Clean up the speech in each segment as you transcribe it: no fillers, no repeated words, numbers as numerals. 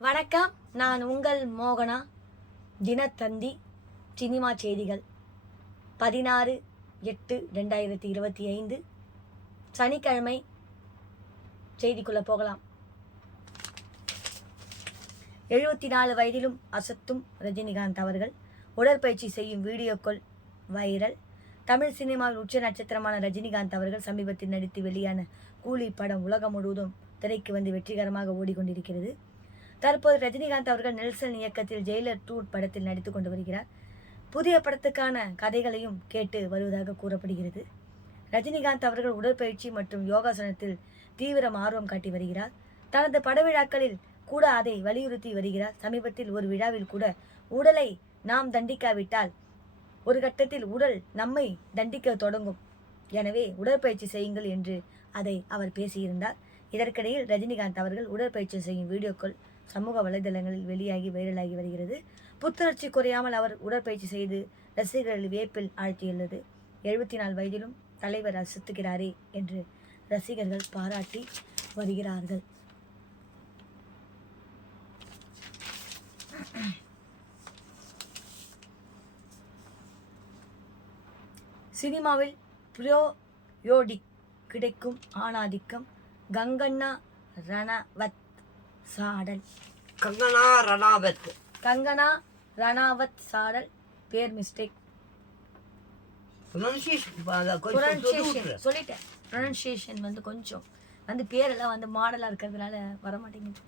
வணக்கம். நான் உங்கள் மோகனா. தினத்தந்தி சினிமா செய்திகள் 16/8/2025 சனிக்கிழமை. செய்திக்குள்ள போகலாம். 74 வயதிலும் அசத்தும் ரஜினிகாந்த் அவர்கள் உடற்பயிற்சி செய்யும் வீடியோக்கள் வைரல். தமிழ் சினிமாவில் உச்ச நட்சத்திரமான ரஜினிகாந்த் அவர்கள் சமீபத்தில் நடித்து வெளியான கூலி படம் உலகம் முழுவதும் திரைக்கு வந்து வெற்றிகரமாக ஓடிக்கொண்டிருக்கிறது. தற்போது ரஜினிகாந்த் அவர்கள் நெல்சன் இயக்கத்தில் ஜெயிலர் 2 படத்தில் நடித்துக் கொண்டு வருகிறார். புதிய படத்துக்கான கதைகளையும் கேட்டு வருவதாக கூறப்படுகிறது. ரஜினிகாந்த் அவர்கள் உடற்பயிற்சி மற்றும் யோகாசனத்தில் தீவிரம் ஆர்வம் காட்டி வருகிறார். தனது பட விழாக்களில் கூட அதை வலியுறுத்தி வருகிறார். சமீபத்தில் ஒரு விழாவில் கூட உடலை நாம் தண்டிக்காவிட்டால் ஒரு கட்டத்தில் உடல் நம்மை தண்டிக்க தொடங்கும், எனவே உடற்பயிற்சி செய்யுங்கள் என்று அதை அவர் பேசியிருந்தார். இதற்கிடையில் ரஜினிகாந்த் அவர்கள் உடற்பயிற்சி செய்யும் வீடியோக்கள் சமூக வலைதளங்களில் வெளியாகி வைரலாகி வருகிறது. புத்துணர்ச்சி குறையாமல் அவர் உடற்பயிற்சி செய்து ரசிகர்கள் வியப்பில் ஆழ்த்தியுள்ளது. 74 வயதிலும் தலைவர் அசத்துகிறாரே என்று ரசிகர்கள் பாராட்டி வருகிறார்கள். சினிமாவில் ப்ரோயோடிக் கிடைக்கும் ஆணாதிக்கம். கங்கனா ரணவத் சாடல். கங்கனா ரணாவத் சாடல். பேர் மிஸ்டேக். சொல்லிட்டேன். ப்ரொனன்சியேஷன் கொஞ்சம் பேரெல்லாம் மாடலாக இருக்கிறதுனால வரமாட்டேங்குது.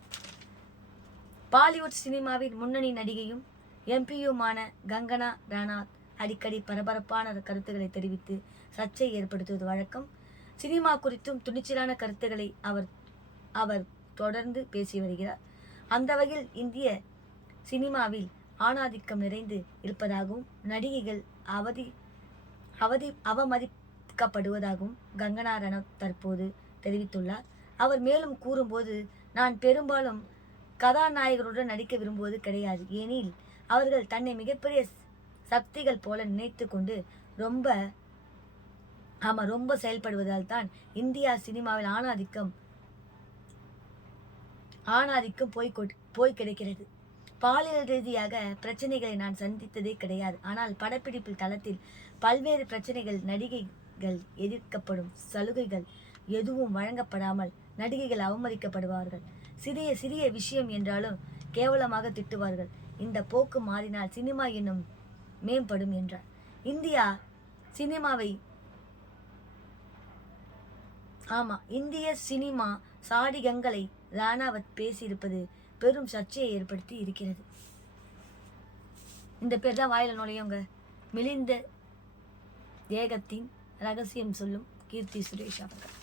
பாலிவுட் சினிமாவின் முன்னணி நடிகையும் எம்பியுமான கங்கனா ரனாவத் அடிக்கடி பரபரப்பான கருத்துக்களை தெரிவித்து சர்ச்சை ஏற்படுத்துவது வழக்கம். சினிமா குறித்தும் துணிச்சலான கருத்துக்களை அவர் தொடர்ந்து பேசி வருகிறார். அந்த வகையில் இந்திய சினிமாவில் ஆணாதிக்கம் நிறைந்து இருப்பதாகவும் நடிகைகள் அவமதிக்கப்படுவதாகவும் கங்கனா ரனாவத் தற்போது தெரிவித்துள்ளார். அவர் மேலும் கூறும்போது, நான் பெரும்பாலும் கதாநாயகருடன் நடிக்க விரும்புவது கிடையாது. ஏனில் அவர்கள் தன்னை மிகப்பெரிய சக்திகள் போல நினைத்து கொண்டு ரொம்ப செயல்படுவதால் தான் இந்தியா சினிமாவில் ஆணாதிக்கம் போய் கிடைக்கிறது. பாலியல் ரீதியாக பிரச்சனைகளை நான் சந்தித்ததே கிடையாது. ஆனால் படப்பிடிப்பில் தளத்தில் பல்வேறு பிரச்சனைகள், நடிகைகள் எதிர்க்கப்படும் சலுகைகள் எதுவும் வழங்கப்படாமல் நடிகைகள் அவமதிக்கப்படுவார்கள். சிறிய விஷயம் என்றாலும் கேவலமாக திட்டுவார்கள். இந்த போக்கு மாறினால் சினிமா இன்னும் மேம்படும் என்றார். இந்திய சினிமா சாடிகங்களை ராணாவத் பேசியிருப்பது பெரும் சர்ச்சையை ஏற்படுத்தி இருக்கிறது. இந்த பேர் தான் வாயில நுழையுங்க. மிலிந்த ஏகத்தின் ரகசியம் சொல்லும் கீர்த்தி சுரேஷ் அவர்கள்.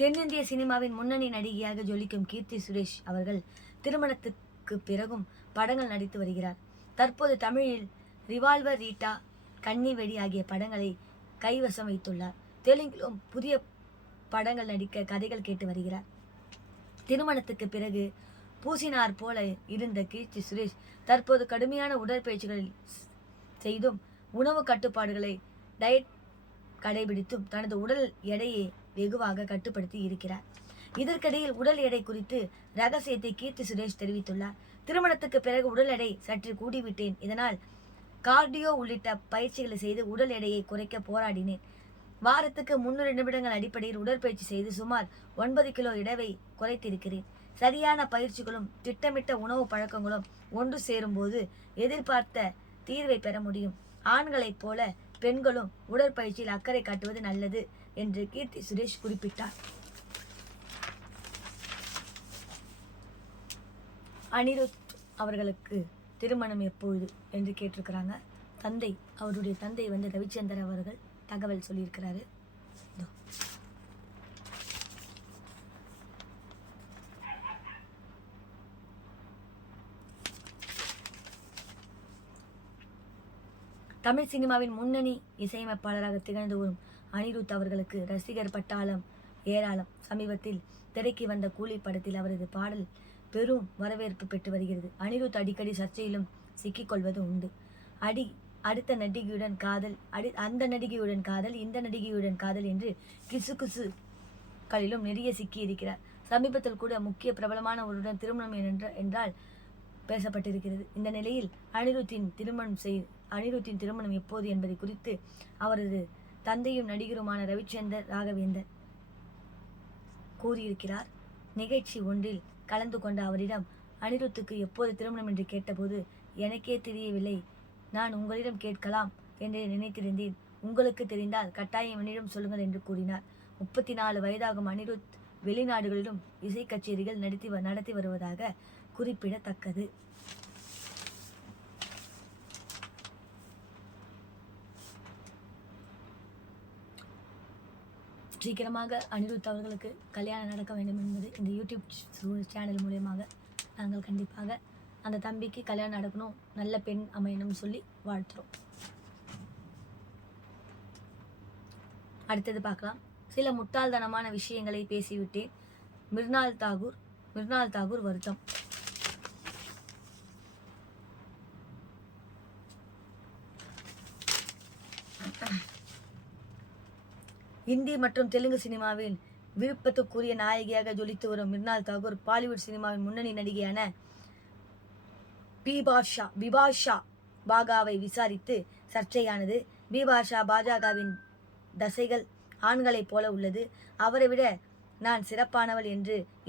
தென்னிந்திய சினிமாவின் முன்னணி நடிகையாக ஜொலிக்கும் கீர்த்தி சுரேஷ் அவர்கள் திருமணத்துக்கு பிறகும் படங்கள் நடித்து வருகிறார். தற்போது தமிழில் ரிவால்வர், ரீட்டா, கன்னி வெடி ஆகிய படங்களை கைவசம் வைத்துள்ளார். தெலுங்கிலும் புதிய படங்கள் நடிக்க கதைகள் கேட்டு வருகிறார். திருமணத்துக்கு பிறகு பூசினார் போல இருந்த கீர்த்தி சுரேஷ் தற்போது கடுமையான உடற்பயிற்சிகள் செய்தும் உணவு கட்டுப்பாடுகளை டயட் கடைபிடித்தும் தனது உடல் எடையை வெகுவாக கட்டுப்படுத்தி இருக்கிறார். இதற்கிடையில் உடல் எடை குறித்து ரகசியத்தை கீர்த்தி சுரேஷ் தெரிவித்துள்ளார். திருமணத்துக்கு பிறகு உடல் எடை சற்று கூடிவிட்டேன். இதனால் கார்டியோ உள்ளிட்ட பயிற்சிகளை செய்து உடல் எடையை குறைக்க போராடினேன். வாரத்துக்கு 300 நிமிடங்கள் அடிப்படையில் உடற்பயிற்சி செய்து சுமார் 9 கிலோ எடையை குறைத்திருக்கிறேன். சரியான பயிற்சிகளும் திட்டமிட்ட உணவு பழக்கங்களும் ஒன்று சேரும்போது எதிர்பார்த்த தீர்வை பெற முடியும். ஆண்களைப் போல பெண்களும் உடற்பயிற்சியில் அக்கறை காட்டுவது நல்லது என்று கீர்த்தி சுரேஷ் குறிப்பிட்டார். அனிருத் அவர்களுக்கு திருமணம் எப்பொழுது என்று கேட்டிருக்கிறாங்க. அவருடைய தந்தை ரவிச்சந்தர் அவர்கள் தகவல் சொல்லியிருக்கிறாரு. தமிழ் சினிமாவின் முன்னணி இசையமைப்பாளராக திகழ்ந்து வரும் அனிருத் அவர்களுக்கு ரசிகர் பட்டாளம் ஏராளம். சமீபத்தில் திரைக்கு வந்த கூலி படத்தில் அவரது பாடல் பெரும் வரவேற்பு பெற்று வருகிறது. அனிருத் அடிக்கடி சர்ச்சையிலும் சிக்கிக்கொள்வது உண்டு. அடுத்த நடிகையுடன் காதல், அந்த நடிகையுடன் காதல், இந்த நடிகையுடன் காதல் என்று கிசுகிசுகளிலும் நிறைய சிக்கியிருக்கிறார். சமீபத்தில் கூட முக்கிய பிரபலமான ஒருடன் திருமணம் என்றால் பேசப்பட்டிருக்கிறது. இந்த நிலையில் அனிருத்தின் திருமணம் எப்போது என்பதை குறித்து அவரது தந்தையும் நடிகருமான ரவிச்சந்தர் ராகவேந்தர் கூறியிருக்கிறார். நிகழ்ச்சி ஒன்றில் கலந்து கொண்ட அவரிடம் அனிருத்துக்கு எப்போது திருமணம் என்று கேட்டபோது, எனக்கே தெரியவில்லை, நான் உங்களிடம் கேட்கலாம் என்று நினைத்திருந்தேன், உங்களுக்கு தெரிந்தால் கட்டாயம் என்னிடம் சொல்லுங்கள் என்று கூறினார். 34 வயதாகும் அனிருத் வெளிநாடுகளிலும் இசை கச்சேரிகள் நடத்தி வருவதாக குறிப்பிடத்தக்கது. சீக்கிரமாக அனிருத் அவர்களுக்கு கல்யாணம் நடக்க வேண்டும் என்பது இந்த யூடியூப் சேனல் மூலயமாக நாங்கள் கண்டிப்பாக அந்த தம்பிக்கு கல்யாணம் நடக்கணும், நல்ல பெண் அமையணும்னு சொல்லி வாழ்த்துறோம். அடுத்தது பார்க்கலாம். சில முட்டாள்தனமான விஷயங்களை பேசிவிட்டேன். மிர்னால் தாகூர் வருத்தம். இந்தி மற்றும் தெலுங்கு சினிமாவின் விருப்பத்துக்குரிய நாயகியாக ஜொலித்து வரும் மிர்னால் தாகூர் பாலிவுட் சினிமாவின் முன்னணி நடிகையான பிபாஷா பாகாவை விசாரித்து சர்ச்சையானது. பிபாஷா பாஜகவின் தசைகள் ஆண்களைப் போல உள்ளது, அவரை விட நான் சிறப்பானவள்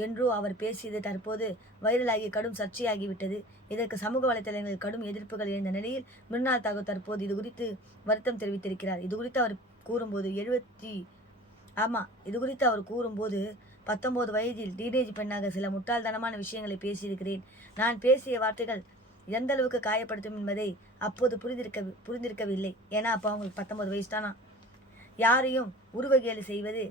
என்றோ அவர் பேசியது தற்போது வைரலாகி கடும் சர்ச்சையாகிவிட்டது. இதற்கு சமூக வலைதளங்களில் கடும் எதிர்ப்புகள் எழுந்த நிலையில் மிர்னால் தாகூர் தற்போது இது குறித்து வருத்தம் தெரிவித்திருக்கிறார். இது குறித்து அவர் கூறும்போது 19 வயதில் டீனேஜ் பெண்ணாக சில முட்டாள்தனமான விஷயங்களை பேசியிருக்கிறேன். நான் பேசிய வார்த்தைகள் எந்த அளவுக்கு காயப்படுத்தும் என்பதை அப்போது புரிந்திருக்கவில்லை. ஏன்னா அப்போ அவங்களுக்கு 19 வயசு தானா. யாரையும் உருவகேலி செய்வது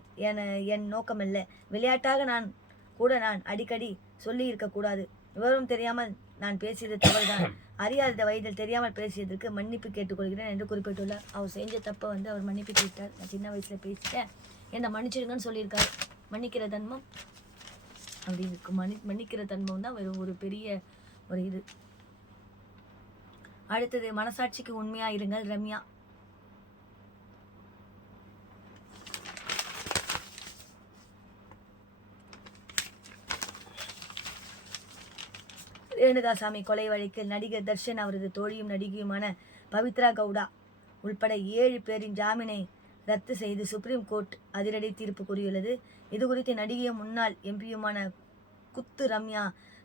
என் நோக்கமல்ல. விளையாட்டாக நான் அடிக்கடி சொல்லி இருக்கக்கூடாது. விவரம் தெரியாமல் நான் பேசியது தவறுதான். அறியாத வயதில் தெரியாமல் பேசியதற்கு மன்னிப்பு கேட்டுக்கொள்கிறேன் என்று குறிப்பிட்டுள்ளார். அவர் செஞ்ச தப்பை அவர் மன்னிப்பு கேட்டார். நான் சின்ன வயசுல பேசிட்டேன், என்னை மன்னிச்சிடுங்கன்னு சொல்லியிருக்காரு. மன்னிக்கிற தன்மம் அப்படின்னு இருக்கு. மன்னிக்கிற தன்மம் தான் ஒரு பெரிய ஒரு இது. அடுத்தது, மனசாட்சிக்கு உண்மையா இருங்கள் ரம்யா. ரேணுகாசாமி கொலை வழக்கில் நடிகர் தர்ஷன், அவரது தோழியும் நடிகையுமான பவித்ரா கவுடா உள்பட 7 பேரின் ஜாமீனை ரத்து செய்து சுப்ரீம் கோர்ட் அதிரடி தீர்ப்பு கூறியுள்ளது. இது குறித்து நடிகையும் முன்னாள் எம்பியுமான குத்து ரம்யா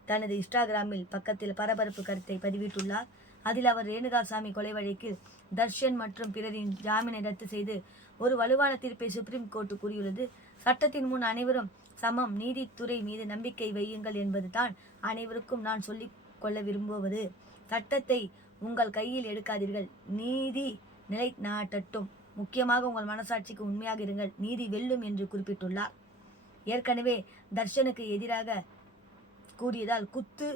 தனது இன்ஸ்டாகிராமில் பக்கத்தில் பரபரப்பு கருத்தை பதிவிட்டுள்ளார். அதில் அவர் ரேணுகாசாமி கொலை வழக்கில் தர்ஷன் மற்றும் பிறரின் ஜாமீனை ரத்து செய்து ஒரு வலுவான தீர்ப்பை சுப்ரீம் கோர்ட் கூறியுள்ளது. சட்டத்தின் முன் அனைவரும் சமம், நீதித்துறை மீது நம்பிக்கை வையுங்கள் என்பதுதான் அனைவருக்கும் நான் சொல்லிக் கொள்ள விரும்புவது. சட்டத்தை உங்கள் கையில் எடுக்காதீர்கள், நீதி நிலைநாட்டட்டும். முக்கியமாக உங்கள் மனசாட்சிக்கு உண்மையாக இருங்கள், நீதி வெல்லும் என்று குறிப்பிட்டுள்ளார். ஏற்கனவே தர்ஷனுக்கு எதிராக கூறியதால் குத்து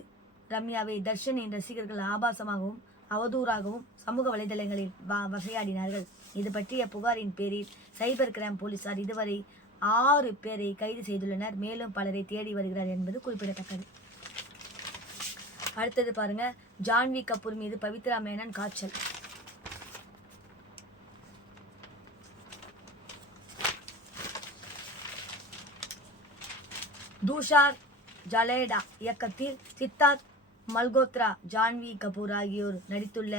ரம்யாவை தர்ஷனின் ரசிகர்கள் ஆபாசமாகவும் அவதூறாகவும் சமூக வலைதளங்களில் வசையாடினார்கள். இது பற்றிய புகாரின் பேரில் சைபர் கிரைம் போலீசார் இதுவரை 6 பேரை கைது செய்துள்ளனர். மேலும் பலரை தேடி வருகிறார் என்பது குறிப்பிடத்தக்கது. அடுத்தது பாருங்க, ஜான்வி கபூர் மீது பவித்ரா மேனன் காய்ச்சல். துஷார் ஜலேடா இயக்கத்தில் சித்தார்த் மல்கோத்ரா, ஜான்வி கபூர் ஆகியோர் நடித்துள்ள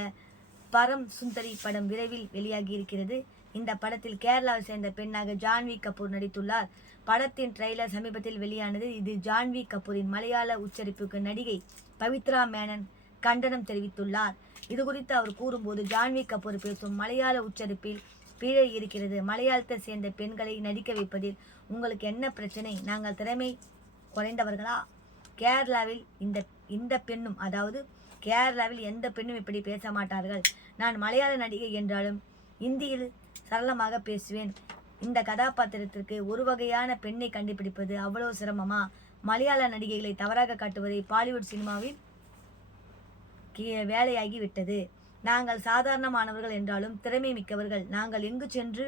பரம் சுந்தரி படம் விரைவில் வெளியாகி இருக்கிறது. இந்த படத்தில் கேரளாவை சேர்ந்த பெண்ணாக ஜான்வி கபூர் நடித்துள்ளார். படத்தின் ட்ரெய்லர் சமீபத்தில் வெளியானது. இது ஜான்வி கபூரின் மலையாள உச்சரிப்புக்கு நடிகை பவித்ரா மேனன் கண்டனம் தெரிவித்துள்ளார். இது குறித்து அவர் கூறும்போது, ஜான்வி கபூர் பேசும் மலையாள உச்சரிப்பில் பிழை இருக்கிறது. மலையாளத்தை சேர்ந்த பெண்களை நடிக்க வைப்பதில் உங்களுக்கு என்ன பிரச்சனை? நாங்கள் திறமை குறைந்தவர்களா? கேரளாவில் இந்த பெண்ணும், அதாவது கேரளாவில் எந்த பெண்ணும் இப்படி பேச மாட்டார்கள். நான் மலையாள நடிகை என்றாலும் இந்தியில் சரளமாக பேசுவேன். இந்த கதாபாத்திரத்திற்கு ஒரு வகையான பெண்ணை கண்டுபிடிப்பது அவ்வளவு சிரமமா? மலையாள நடிகைகளை தவறாக காட்டுவதை பாலிவுட் சினிமாவில் வேலையாகி விட்டது. நாங்கள் சாதாரணமானவர்கள் என்றாலும் திறமை மிக்கவர்கள். நாங்கள் எங்கு சென்று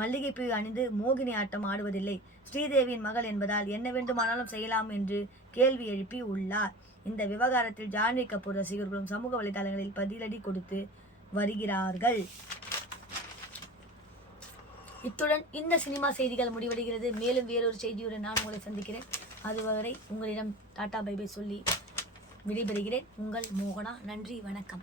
மல்லிகைப்பூ அணிந்து மோகினி ஆட்டம் ஆடுவதில்லை. ஸ்ரீதேவியின் மகள் என்பதால் என்ன வேண்டுமானாலும் செய்யலாம் என்று கேள்வி எழுப்பி உள்ளார். இந்த விவகாரத்தில் ஜான்வி கபூர் ரசிகர்களும் சமூக வலைதளங்களில் பதிலடி கொடுத்து வருகிறார்கள். இத்துடன் இந்த சினிமா செய்திகள் முடிவடைகிறது. மேலும் வேறொரு செய்தியுடன் நான் உங்களை சந்திக்கிறேன். அதுவரை உங்களிடம் டாடா பை பை சொல்லி விடைபெறுகிறேன். உங்கள் மோகனா. நன்றி, வணக்கம்.